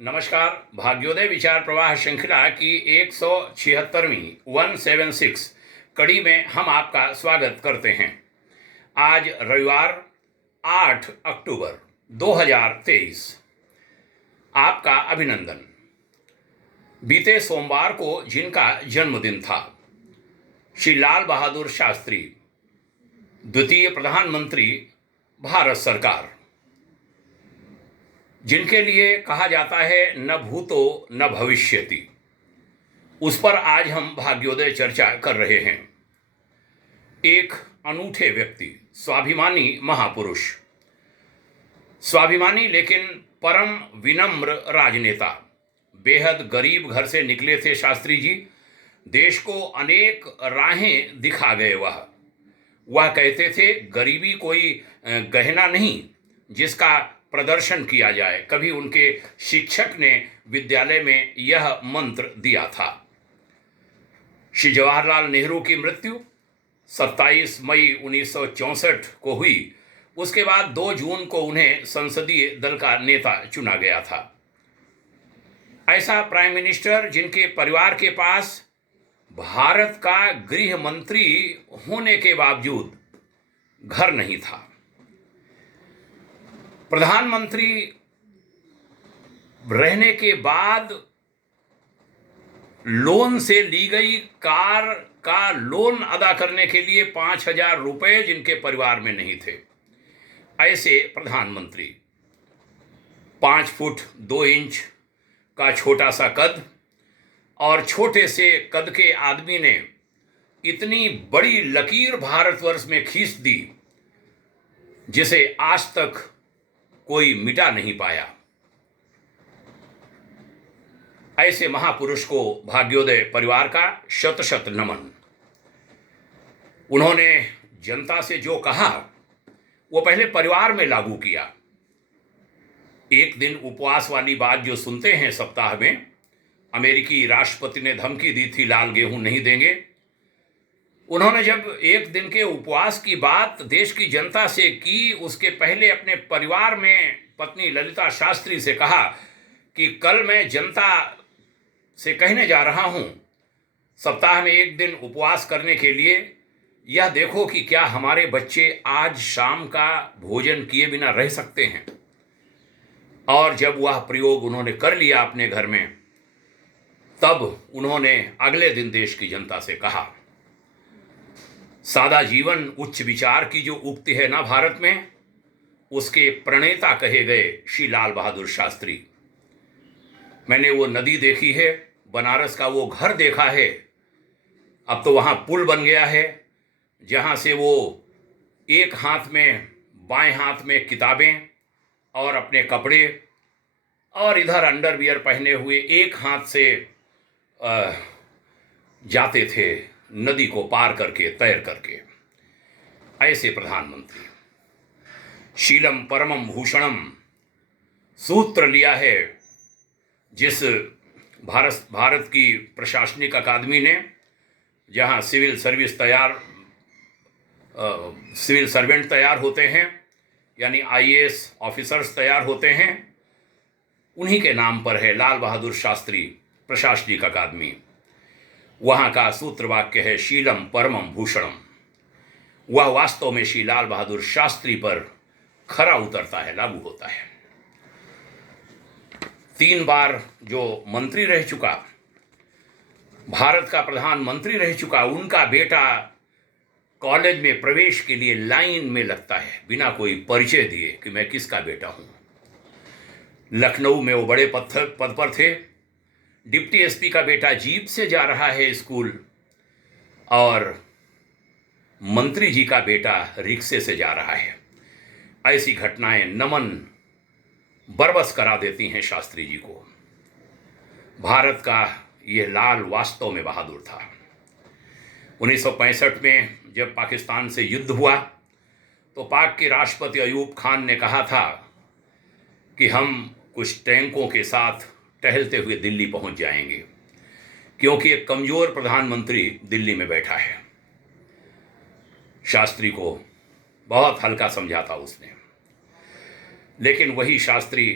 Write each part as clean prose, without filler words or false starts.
नमस्कार। भाग्योदय विचार प्रवाह श्रृंखला की 176वीं 176 कड़ी में हम आपका स्वागत करते हैं। आज रविवार 8 अक्टूबर 2023। आपका अभिनंदन। बीते सोमवार को जिनका जन्मदिन था, श्री लाल बहादुर शास्त्री, द्वितीय प्रधानमंत्री भारत सरकार, जिनके लिए कहा जाता है न भूतो न भविष्यति, उस पर आज हम भाग्योदय चर्चा कर रहे हैं। एक अनूठे व्यक्ति, स्वाभिमानी महापुरुष, स्वाभिमानी लेकिन परम विनम्र राजनेता। बेहद गरीब घर से निकले थे शास्त्री जी। देश को अनेक राहें दिखा गए। वह कहते थे, गरीबी कोई गहना नहीं जिसका प्रदर्शन किया जाए। कभी उनके शिक्षक ने विद्यालय में यह मंत्र दिया था। श्री जवाहरलाल नेहरू की मृत्यु 27 मई 1964 को हुई। उसके बाद 2 जून को उन्हें संसदीय दल का नेता चुना गया था। ऐसा प्राइम मिनिस्टर जिनके परिवार के पास भारत का गृह मंत्री होने के बावजूद घर नहीं था। प्रधानमंत्री रहने के बाद लोन से ली गई कार का लोन अदा करने के लिए 5,000 रुपये जिनके परिवार में नहीं थे, ऐसे प्रधानमंत्री, 5 फुट 2 इंच का छोटा सा कद और छोटे से कद के आदमी ने इतनी बड़ी लकीर भारतवर्ष में खींच दी जिसे आज तक कोई मिटा नहीं पाया। ऐसे महापुरुष को भाग्योदय परिवार का शत शत नमन। उन्होंने जनता से जो कहा वो पहले परिवार में लागू किया। एक दिन उपवास वाली बात जो सुनते हैं सप्ताह में, अमेरिकी राष्ट्रपति ने धमकी दी थी, लाल गेहूं नहीं देंगे। उन्होंने जब एक दिन के उपवास की बात देश की जनता से की, उसके पहले अपने परिवार में पत्नी ललिता शास्त्री से कहा कि कल मैं जनता से कहने जा रहा हूं, सप्ताह में एक दिन उपवास करने के लिए, यह देखो कि क्या हमारे बच्चे आज शाम का भोजन किए बिना रह सकते हैं। और जब वह प्रयोग उन्होंने कर लिया अपने घर में, तब उन्होंने अगले दिन देश की जनता से कहा। सादा जीवन उच्च विचार की जो उक्ति है ना भारत में, उसके प्रणेता कहे गए श्री लाल बहादुर शास्त्री। मैंने वो नदी देखी है, बनारस का वो घर देखा है, अब तो वहाँ पुल बन गया है जहाँ से वो एक हाथ में, बाएं हाथ में किताबें और अपने कपड़े और इधर अंडरवियर पहने हुए एक हाथ से जाते थे नदी को पार करके, तैर करके। ऐसे प्रधानमंत्री, शीलम परमम भूषणम सूत्र लिया है जिस भारत की प्रशासनिक अकादमी ने, जहां सिविल सर्वेंट तैयार होते हैं, यानी IAS ऑफिसर्स तैयार होते हैं, उन्हीं के नाम पर है लाल बहादुर शास्त्री प्रशासनिक अकादमी। वहाँ का सूत्र वाक्य है शीलम परमम भूषणम। वह वास्तव में श्री लाल बहादुर शास्त्री पर खरा उतरता है, लागू होता है। 3 बार जो मंत्री रह चुका, भारत का प्रधानमंत्री रह चुका, उनका बेटा कॉलेज में प्रवेश के लिए लाइन में लगता है बिना कोई परिचय दिए कि मैं किसका बेटा हूं। लखनऊ में वो बड़े पद पर थे। डिप्टी SP का बेटा जीप से जा रहा है स्कूल और मंत्री जी का बेटा रिक्शे से जा रहा है। ऐसी घटनाएं नमन बरबस करा देती हैं शास्त्री जी को। भारत का यह लाल वास्तव में बहादुर था। 1965 में जब पाकिस्तान से युद्ध हुआ तो पाक के राष्ट्रपति अयूब खान ने कहा था कि हम कुछ टैंकों के साथ टहलते हुए दिल्ली पहुंच जाएंगे, क्योंकि एक कमजोर प्रधानमंत्री दिल्ली में बैठा है। शास्त्री को बहुत हल्का समझा था उसने। लेकिन वही शास्त्री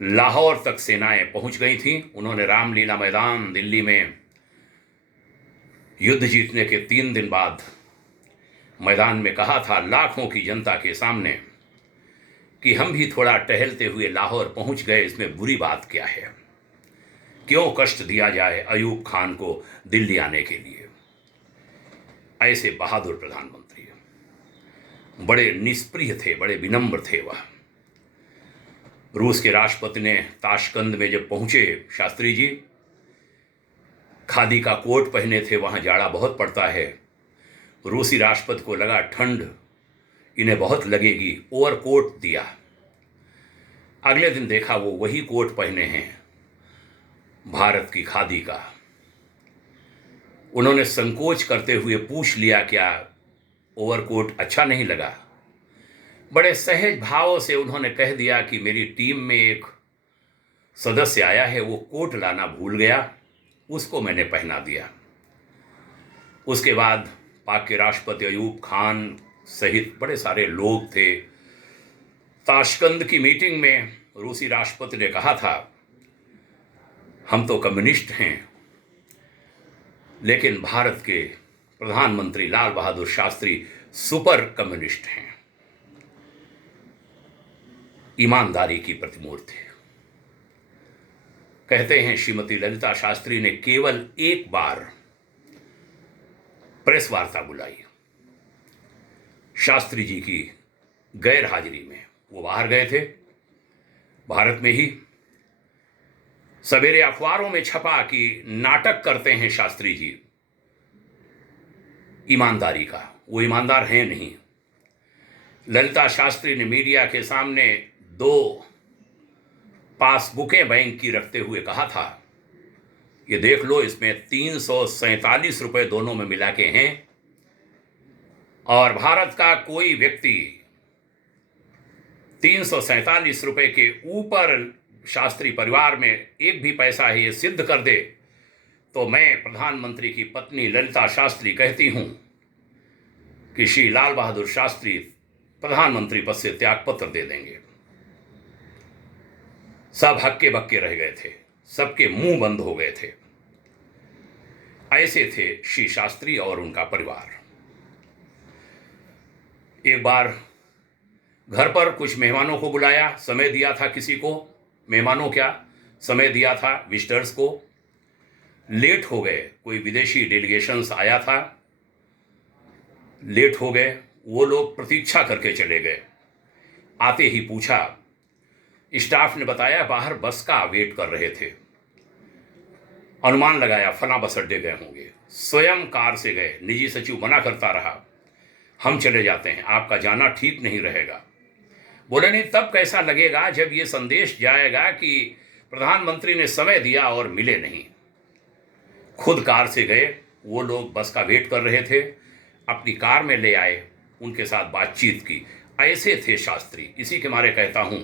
लाहौर तक सेनाएं पहुंच गई थीं। उन्होंने रामलीला मैदान दिल्ली में युद्ध जीतने के 3 दिन बाद मैदान में कहा था लाखों की जनता के सामने कि हम भी थोड़ा टहलते हुए लाहौर पहुंच गए, इसमें बुरी बात क्या है, क्यों कष्ट दिया जाए अयूब खान को दिल्ली आने के लिए। ऐसे बहादुर प्रधानमंत्री, बड़े निष्प्रिय थे, बड़े विनम्र थे वह। रूस के राष्ट्रपति ने ताशकंद में जब पहुंचे, शास्त्री जी खादी का कोट पहने थे, वहां जाड़ा बहुत पड़ता है। रूसी राष्ट्रपति को लगा ठंड इन्हें बहुत लगेगी, ओवर कोट दिया। अगले दिन देखा वो वही कोट पहने हैं भारत की खादी का। उन्होंने संकोच करते हुए पूछ लिया क्या ओवरकोट अच्छा नहीं लगा। बड़े सहज भाव से उन्होंने कह दिया कि मेरी टीम में एक सदस्य आया है, वो कोट लाना भूल गया, उसको मैंने पहना दिया। उसके बाद पाक के राष्ट्रपति अयूब खान सहित बड़े सारे लोग थे। ताशकंद की मीटिंग में रूसी राष्ट्रपति ने कहा था हम तो कम्युनिस्ट हैं, लेकिन भारत के प्रधानमंत्री लाल बहादुर शास्त्री सुपर कम्युनिस्ट हैं, ईमानदारी की प्रतिमूर्ति। कहते हैं श्रीमती ललिता शास्त्री ने केवल एक बार प्रेस वार्ता बुलाई शास्त्री जी की गैर हाजिरी में। वो बाहर गए थे, भारत में ही सवेरे अखबारों में छपा कि नाटक करते हैं शास्त्री जी ईमानदारी का। वो ईमानदार हैं नहीं। ललिता शास्त्री ने मीडिया के सामने 2 पासबुकें बैंक की रखते हुए कहा था ये देख लो, इसमें 347 रुपए दोनों में मिला के हैं, और भारत का कोई व्यक्ति 347 रुपए के ऊपर शास्त्री परिवार में एक भी पैसा है ये सिद्ध कर दे तो मैं प्रधानमंत्री की पत्नी ललिता शास्त्री कहती हूं कि श्री लाल बहादुर शास्त्री प्रधानमंत्री पद से त्यागपत्र दे देंगे। सब हक्के बक्के रह गए थे, सबके मुंह बंद हो गए थे। ऐसे थे श्री शास्त्री और उनका परिवार। एक बार घर पर कुछ मेहमानों को बुलाया, समय दिया था किसी को, मेहमानों क्या समय दिया था विजिटर्स को। लेट हो गए, कोई विदेशी डेलीगेशंस आया था, लेट हो गए। वो लोग प्रतीक्षा करके चले गए। आते ही पूछा, स्टाफ ने बताया बाहर बस का वेट कर रहे थे, अनुमान लगाया फला बस अड्डे गए होंगे। स्वयं कार से गए, निजी सचिव मना करता रहा, हम चले जाते हैं, आपका जाना ठीक नहीं रहेगा। बोले नहीं, तब कैसा लगेगा जब ये संदेश जाएगा कि प्रधानमंत्री ने समय दिया और मिले नहीं। खुद कार से गए, वो लोग बस का वेट कर रहे थे, अपनी कार में ले आए, उनके साथ बातचीत की। ऐसे थे शास्त्री। इसी के मारे कहता हूं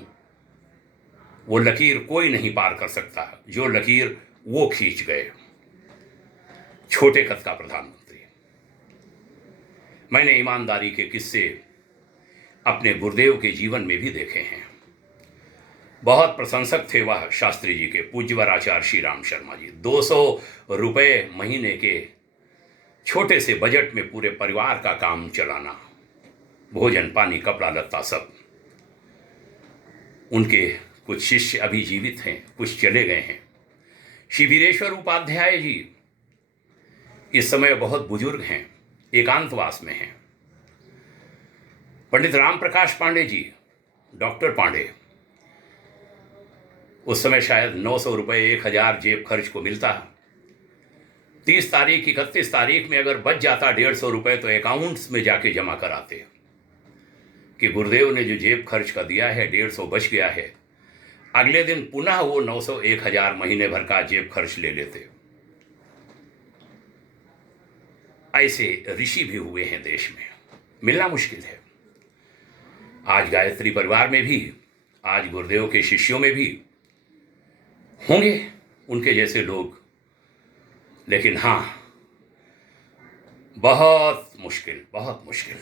वो लकीर कोई नहीं पार कर सकता, जो लकीर वो खींच गए। छोटे कद का प्रधानमंत्री। मैंने ईमानदारी के किस्से अपने गुरुदेव के जीवन में भी देखे हैं। बहुत प्रशंसक थे वह शास्त्री जी के, पूज्यवर आचार्य श्री राम शर्मा जी। 200 रुपये महीने के छोटे से बजट में पूरे परिवार का काम चलाना, भोजन पानी कपड़ा लत्ता सब। उनके कुछ शिष्य अभी जीवित हैं, कुछ चले गए हैं। श्री वीरेश्वर उपाध्याय जी इस समय बहुत बुजुर्ग हैं, एकांतवास में हैं। पंडित राम प्रकाश पांडे जी, डॉक्टर पांडे, उस समय शायद 900 रुपये 1000 जेब खर्च को मिलता। 30 तारीख 31 तारीख में अगर बच जाता 150 रुपये तो अकाउंट्स में जाके जमा कराते कि गुरुदेव ने जो जेब खर्च का दिया है 150 बच गया है। अगले दिन पुनः वो 900 1000 महीने भर का जेब खर्च ले लेते। ऐसे ऋषि भी हुए हैं देश में, मिलना मुश्किल है। आज गायत्री परिवार में भी, आज गुरुदेव के शिष्यों में भी होंगे उनके जैसे लोग, लेकिन हाँ बहुत मुश्किल, बहुत मुश्किल।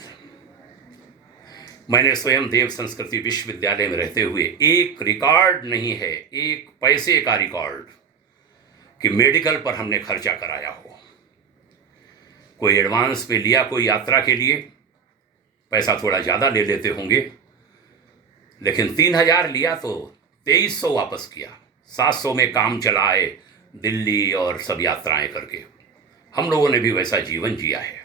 मैंने स्वयं देव संस्कृति विश्वविद्यालय में रहते हुए एक रिकॉर्ड नहीं है, एक पैसे का रिकॉर्ड कि मेडिकल पर हमने खर्चा कराया हो। कोई एडवांस पे लिया, कोई यात्रा के लिए पैसा थोड़ा ज़्यादा ले लेते होंगे, लेकिन 3,000 लिया तो 2,300 वापस किया। 700 में काम चलाए दिल्ली और सब यात्राएं करके। हम लोगों ने भी वैसा जीवन जिया है।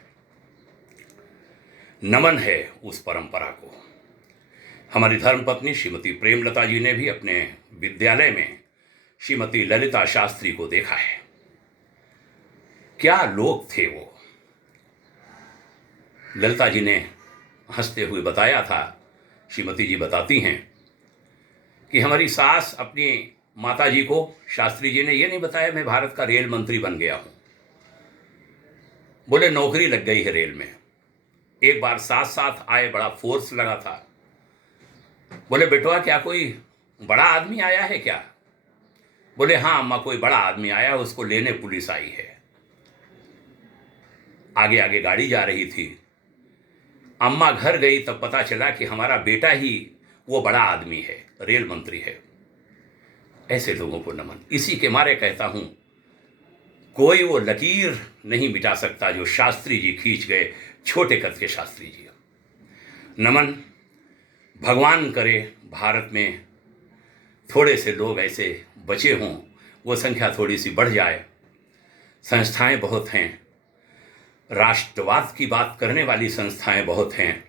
नमन है उस परंपरा को। हमारी धर्मपत्नी श्रीमती प्रेमलता जी ने भी अपने विद्यालय में श्रीमती ललिता शास्त्री को देखा है। क्या लोग थे वो। ललिता जी ने हंसते हुए बताया था, श्रीमती जी बताती हैं कि हमारी सास अपनी माता जी को, शास्त्री जी ने ये नहीं बताया मैं भारत का रेल मंत्री बन गया हूं। बोले नौकरी लग गई है रेल में। एक बार साथ साथ आए, बड़ा फोर्स लगा था। बोले बेटवा क्या कोई बड़ा आदमी आया है क्या। बोले हाँ अम्मा, कोई बड़ा आदमी आया है, उसको लेने पुलिस आई है। आगे आगे गाड़ी जा रही थी। अम्मा घर गई तब पता चला कि हमारा बेटा ही वो बड़ा आदमी है, रेल मंत्री है। ऐसे लोगों को नमन। इसी के मारे कहता हूं, कोई वो लकीर नहीं मिटा सकता जो शास्त्री जी खींच गए, छोटे कद के शास्त्री जी। नमन। भगवान करे भारत में थोड़े से लोग ऐसे बचे हों, वो संख्या थोड़ी सी बढ़ जाए। संस्थाएं बहुत हैं, राष्ट्रवाद की बात करने वाली संस्थाएं बहुत हैं,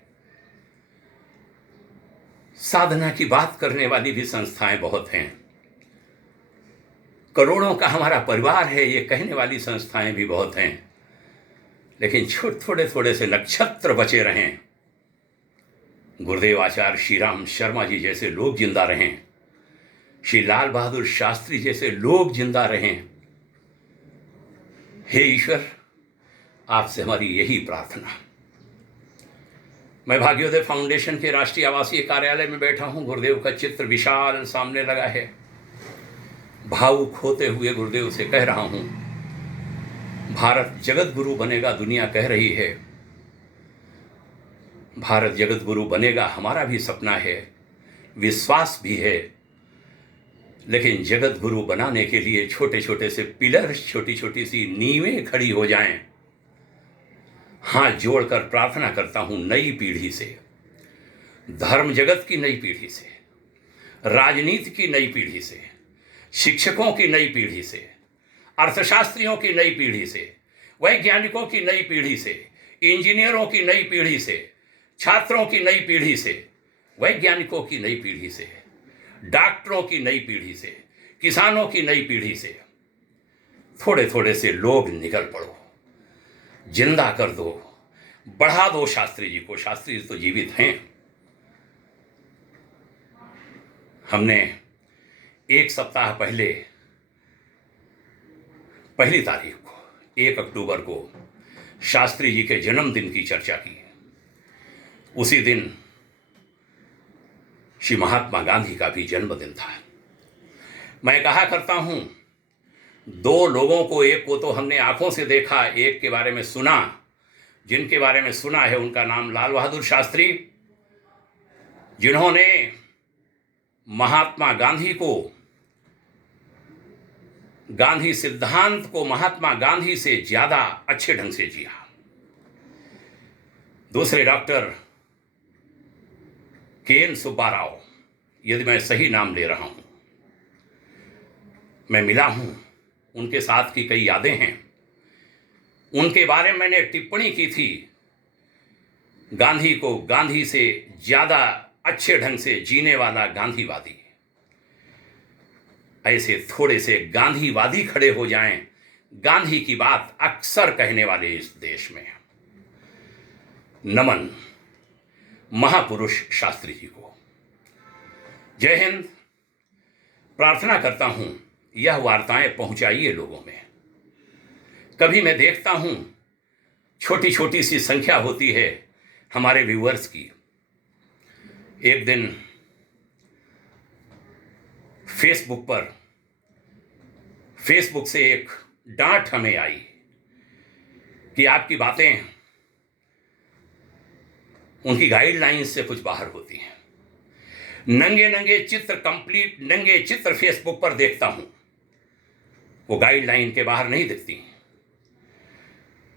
साधना की बात करने वाली भी संस्थाएं बहुत हैं, करोड़ों का हमारा परिवार है ये कहने वाली संस्थाएं भी बहुत हैं। लेकिन थोड़े थोड़े से नक्षत्र बचे रहें। गुरुदेव आचार्य श्री राम शर्मा जी जैसे लोग जिंदा रहें, श्री लाल बहादुर शास्त्री जैसे लोग जिंदा रहें। हे ईश्वर, आपसे हमारी यही प्रार्थना। मैं भाग्योदय फाउंडेशन के राष्ट्रीय आवासीय कार्यालय में बैठा हूं। गुरुदेव का चित्र विशाल सामने लगा है। भावुक होते हुए गुरुदेव से कह रहा हूं, भारत जगत गुरु बनेगा, दुनिया कह रही है। भारत जगत गुरु बनेगा, हमारा भी सपना है, विश्वास भी है। लेकिन जगत गुरु बनाने के लिए छोटे छोटे से पिलर, छोटी छोटी सी नींवें खड़ी हो जाएं। हाथ जोड़कर प्रार्थना करता हूं नई पीढ़ी से, धर्म जगत की नई पीढ़ी से, राजनीति की नई पीढ़ी से, शिक्षकों की नई पीढ़ी से, अर्थशास्त्रियों की नई पीढ़ी से, वैज्ञानिकों की नई पीढ़ी से, इंजीनियरों की नई पीढ़ी से, छात्रों की नई पीढ़ी से, वैज्ञानिकों की नई पीढ़ी से, डॉक्टरों की नई पीढ़ी से, किसानों की नई पीढ़ी से। थोड़े थोड़े से लोग निकल पड़ो, जिंदा कर दो, बढ़ा दो शास्त्री जी को। शास्त्री जी तो जीवित हैं। हमने एक सप्ताह पहले 1 तारीख को, 1 अक्टूबर को शास्त्री जी के जन्मदिन की चर्चा की। उसी दिन श्री महात्मा गांधी का भी जन्मदिन था। मैं कहा करता हूं, 2 लोगों को, एक को तो हमने आंखों से देखा, एक के बारे में सुना। जिनके बारे में सुना है उनका नाम लाल बहादुर शास्त्री, जिन्होंने महात्मा गांधी को, गांधी सिद्धांत को महात्मा गांधी से ज्यादा अच्छे ढंग से जिया। दूसरे डॉक्टर के.एन. सुब्बाराव, यदि मैं सही नाम ले रहा हूं, मैं मिला हूं, उनके साथ की कई यादें हैं। उनके बारे में मैंने टिप्पणी की थी, गांधी को गांधी से ज्यादा अच्छे ढंग से जीने वाला गांधीवादी। ऐसे थोड़े से गांधीवादी खड़े हो जाएं, गांधी की बात अक्सर कहने वाले इस देश में। नमन महापुरुष शास्त्री जी को। जय हिंद। प्रार्थना करता हूं यह वार्ताएं पहुंचाइए लोगों में। कभी मैं देखता हूं छोटी छोटी सी संख्या होती है हमारे व्यूअर्स की। एक दिन फेसबुक से एक डांट हमें आई कि आपकी बातें उनकी गाइडलाइंस से कुछ बाहर होती हैं। नंगे नंगे चित्र फेसबुक पर देखता हूं, वो गाइडलाइन के बाहर नहीं दिखती।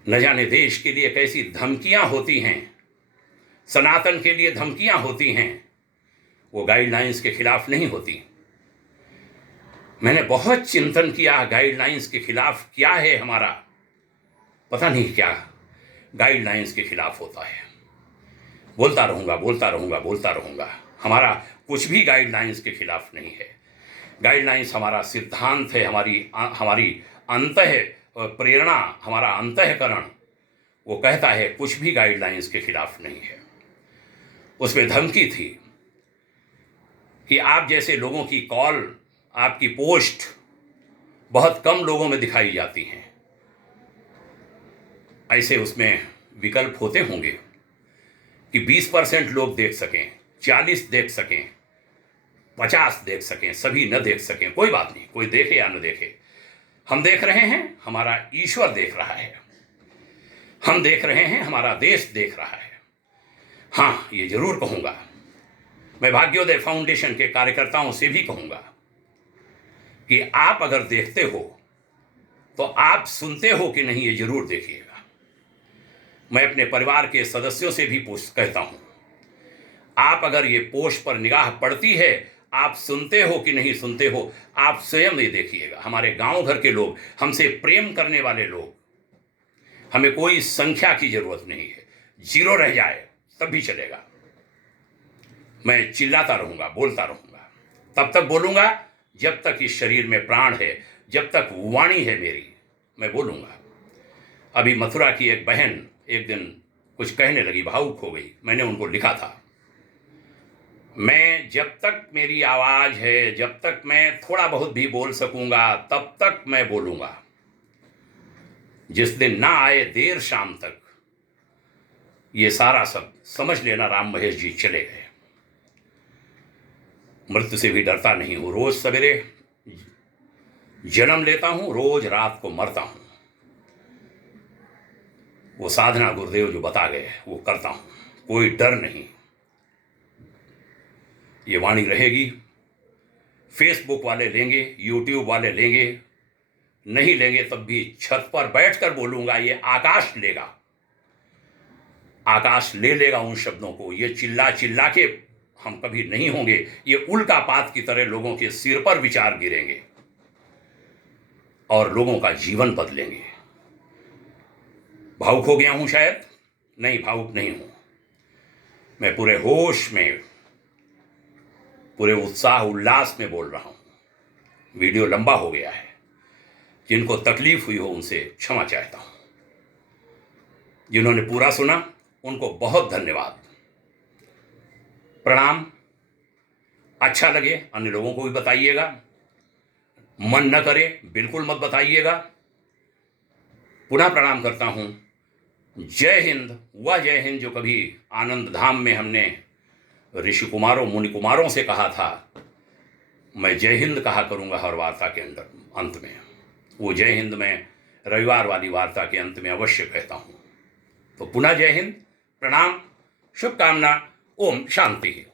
न जाने देश के लिए कैसी धमकियां होती हैं, सनातन के लिए धमकियां होती हैं, वो गाइडलाइंस के खिलाफ नहीं होती। मैंने बहुत चिंतन किया, गाइडलाइंस के खिलाफ क्या है हमारा, पता नहीं क्या गाइडलाइंस के खिलाफ होता है। बोलता रहूंगा। हमारा कुछ भी गाइडलाइंस के खिलाफ नहीं है। गाइडलाइंस हमारा सिद्धांत है, हमारी अंतः प्रेरणा, हमारा अंतःकरण वो कहता है कुछ भी गाइडलाइंस के खिलाफ नहीं है। उसमें धमकी थी कि आप जैसे लोगों की कॉल, आपकी पोस्ट बहुत कम लोगों में दिखाई जाती हैं। ऐसे उसमें विकल्प होते होंगे कि 20% लोग देख सकें, 40 देख सकें, 50 देख सकें, सभी न देख सकें, कोई बात नहीं, कोई देखे या न देखे, हम देख रहे हैं, हमारा ईश्वर देख रहा है, हम देख रहे हैं, हमारा देश देख रहा है। हाँ, ये जरूर कहूँगा, मैं भाग्योदय फाउंडेशन के कार्यकर्ताओं से भी कहूँगा कि आप अगर देखते हो तो आप सुनते हो कि नहीं, ये जरूर देखिएगा। मैं अपने परिवार के सदस्यों से भी कहता हूँ, आप अगर ये पोस्ट पर निगाह पड़ती है, आप सुनते हो कि नहीं सुनते हो, आप स्वयं ये देखिएगा। हमारे गांव भर के लोग, हमसे प्रेम करने वाले लोग, हमें कोई संख्या की जरूरत नहीं है, 0 रह जाए तब भी चलेगा। मैं चिल्लाता रहूंगा, बोलता रहूंगा, तब तक बोलूंगा जब तक इस शरीर में प्राण है, जब तक वाणी है मेरी, मैं बोलूंगा। अभी मथुरा की एक बहन एक दिन कुछ कहने लगी, भावुक हो गई। मैंने उनको लिखा था, मैं जब तक मेरी आवाज है, जब तक मैं थोड़ा बहुत भी बोल सकूंगा, तब तक मैं बोलूंगा। जिस दिन ना आए देर शाम तक, ये सारा सब समझ लेना राम महेश जी चले गए। मृत्यु से भी डरता नहीं हूं, रोज सवेरे जन्म लेता हूं, रोज रात को मरता हूं। वो साधना गुरुदेव जो बता गए वो करता हूं, कोई डर नहीं। ये वाणी रहेगी, फेसबुक वाले लेंगे, यूट्यूब वाले लेंगे, नहीं लेंगे तब भी छत पर बैठकर बोलूंगा। ये आकाश लेगा, आकाश ले लेगा उन शब्दों को। ये चिल्ला चिल्ला के हम कभी नहीं होंगे, ये उल्कापात की तरह लोगों के सिर पर विचार गिरेंगे और लोगों का जीवन बदलेंगे। भावुक हो गया हूं शायद, नहीं, भावुक नहीं हूं। मैं पूरे होश में, पूरे उत्साह उल्लास में बोल रहा हूं। वीडियो लंबा हो गया है, जिनको तकलीफ हुई हो उनसे क्षमा चाहता हूं। जिन्होंने पूरा सुना उनको बहुत धन्यवाद, प्रणाम। अच्छा लगे अन्य लोगों को भी बताइएगा, मन न करे बिल्कुल मत बताइएगा। पुनः प्रणाम करता हूं। जय हिंद। वह जय हिंद जो कभी आनंद धाम में हमने ऋषि कुमारों, मुनि कुमारों से कहा था, मैं जय हिंद कहा करूंगा हर वार्ता के अंत में। वो जय हिंद मैं रविवार वाली वार्ता के अंत में अवश्य कहता हूं। तो पुनः जय हिंद, प्रणाम, शुभकामना, ओम शांति।